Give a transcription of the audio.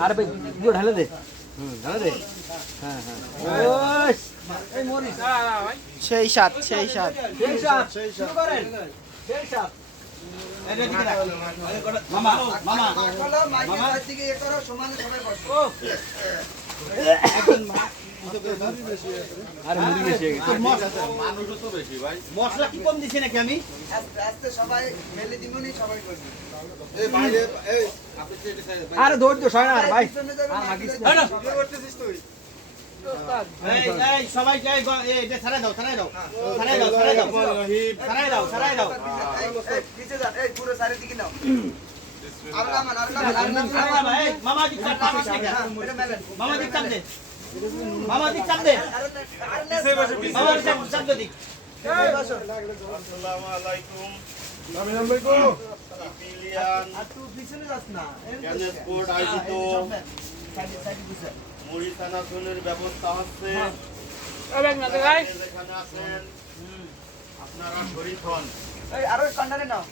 আরে ভাই পুরো ঢালে দে ঢালে দে হ্যাঁ হ্যাঁ সেই সাত সেই সাত মামা মামা আরে মুড়ি বেশি মানুষও তো বেশি ভাই মশলা কি কম দিছি নাকি আমি আস্তে সবাই মেলে দিমুনি সবাই করবে এই বাইরে এই আপনি এটা খাই আরে ধৈর্য সয় না আর ভাই আর লাগিস না করতেছিস তুই এই এই সবাই যাই এটা ছাড়াই দাও ছাড়াই দাও ছাড়াই দাও ছাড়াই দাও ছাড়াই দাও ছাড়াই দাও নিচে যান এই পুরো সাইডের দিকে নাও আর কামান এই মামা দিক চাপ পাস না মামা দিক চাপ দে মামা দিক চাপ দে মামা দিক চাপ দে দিক আসসালামু আলাইকুম পিলিয়ান আর তুই পিছনে যাস না জ্ঞানেশপুর আয়োজিত মুড়ি চানাচুরের ব্যবস্থা হচ্ছে যেখানে আছেন আপনারা শরীর হন এই আরো কন্ডারে নাও